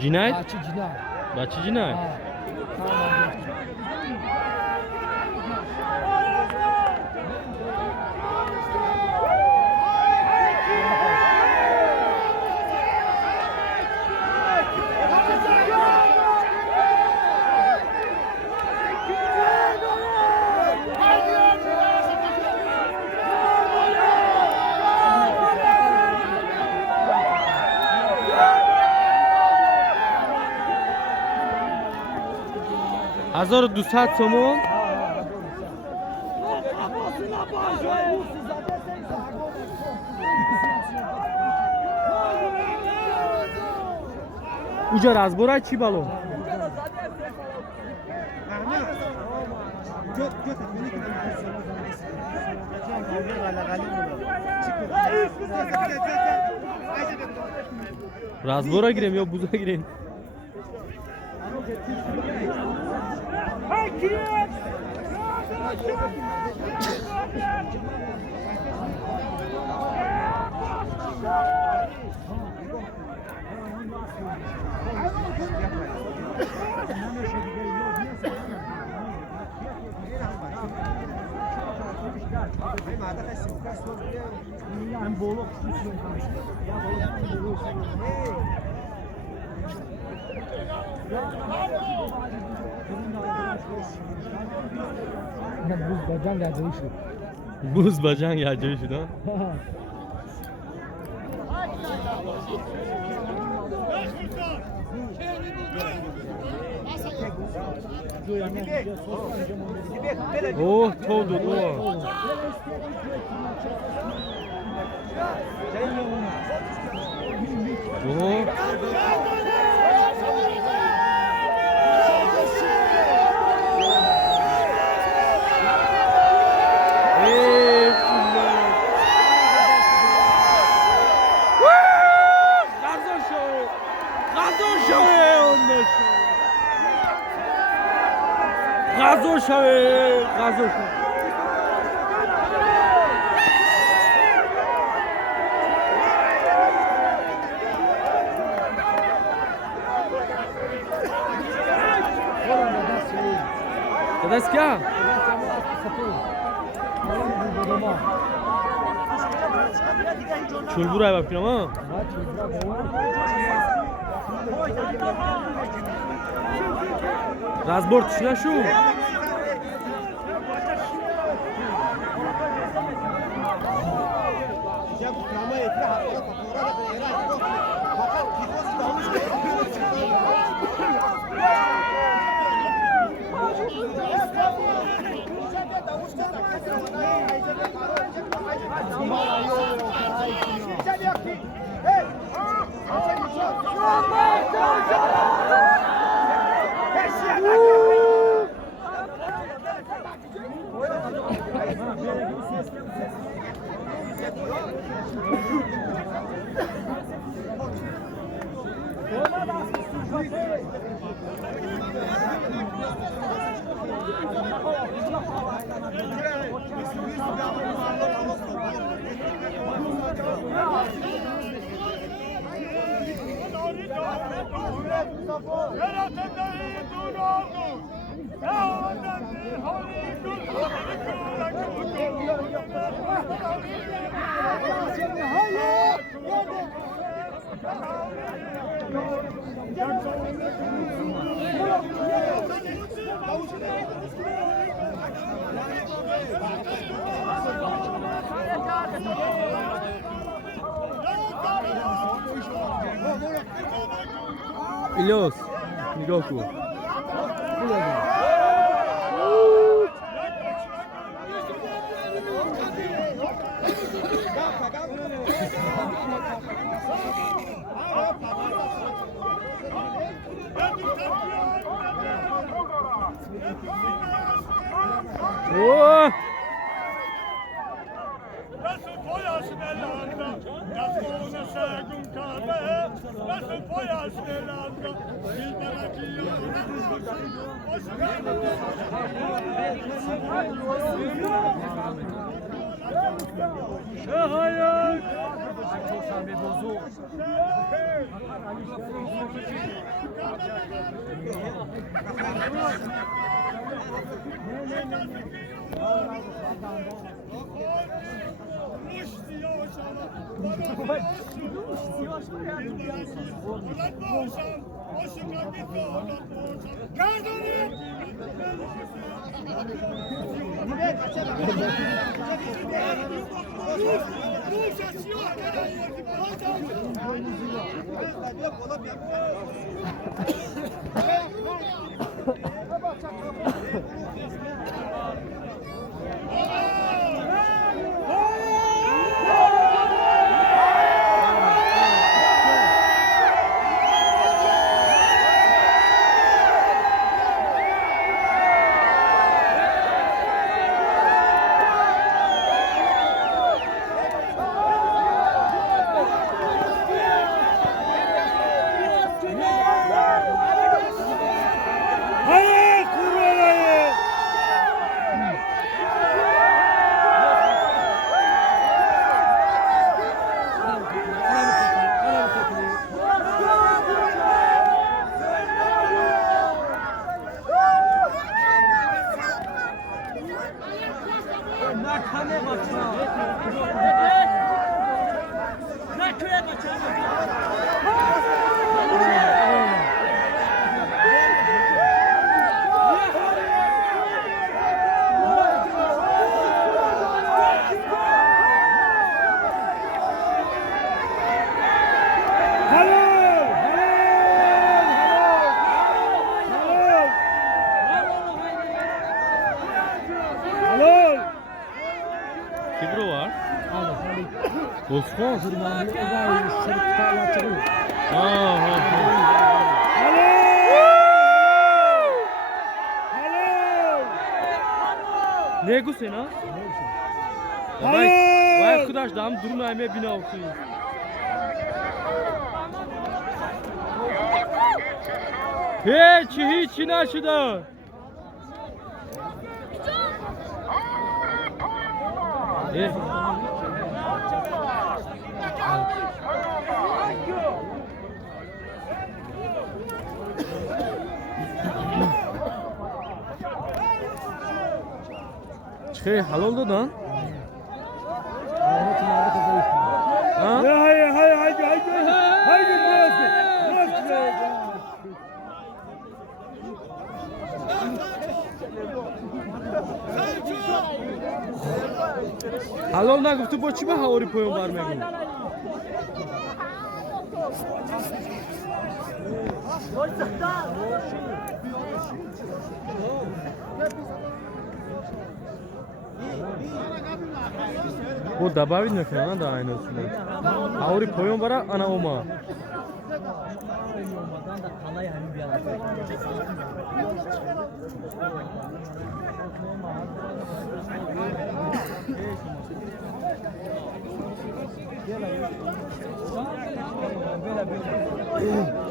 Cinayet? Bahçe cinayet. هزار و 200 سومون. اونجا رازبورای چی بالو؟ رازبورا gireyim ya buza gireyim. Buz bacan geleceği şu da. Oh, told it. Oh. Gazo şave, gazo şave. Kadar क्या? Çul buraya bak ama. Razbord şuna şu. İlyas, nigah kن. Oh! Kibro var. Osman. Ne bu sen ha? Vay arkadaş dam durmaymaya bina okuyor. Hiç inaşıda. Çıkıyor halal da lan. Halal ne guftu boçu mu havori poyun var mı? Bu dabavi ne kadar da aynı olsun. Havori poyun var ana oma.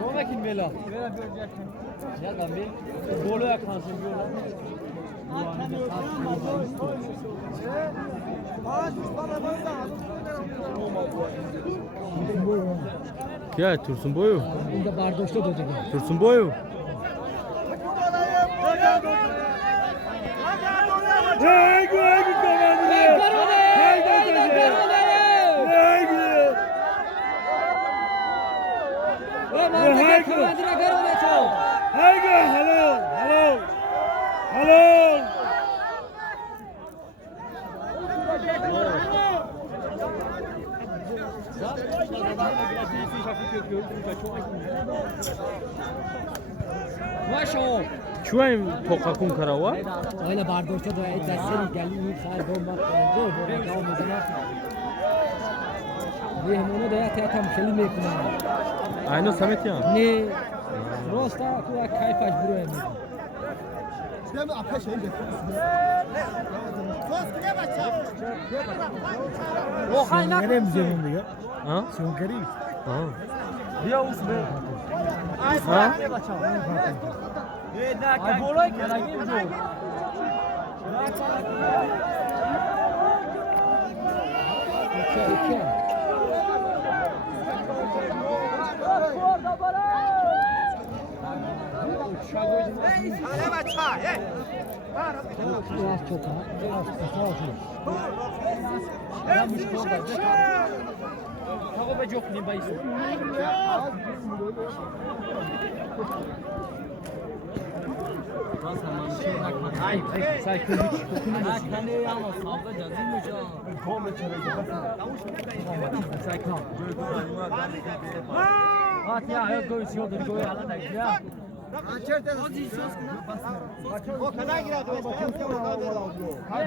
Sonraki mela. Ya da bir bolu yakansın diyorlar. Ya Tursun boyu. Bunda bardoşta da olacak. Tursun boyu. Hey Çuayım tokakun karawa. Öyle bardoşta da etseni geldi ilk saat bomba koydu. Böyle devam edene. Ve hem onu da ya teatam şelim ekme. Aynı Samet ya. Ne? Rosta kuya kayfaş buru hem. Sen aphe şey de. Sos ne bacha? O hayna. Nereye müziğim oluyor? Ha? Son kere. Ha. Diya usbe. Ha? Ay bolay kala gibi bu. Hale bacha. Biraz çok ha. Biraz kısa olsun. Ya müşkül oldu. Tago be çok ne bayısı. Ay, say kızı kokunu da kendi yalnız abla cazıymış ha. Kom içeri. Say kam. At ya, yok koyuyor, koyuyor alanda ya. O kadar girer.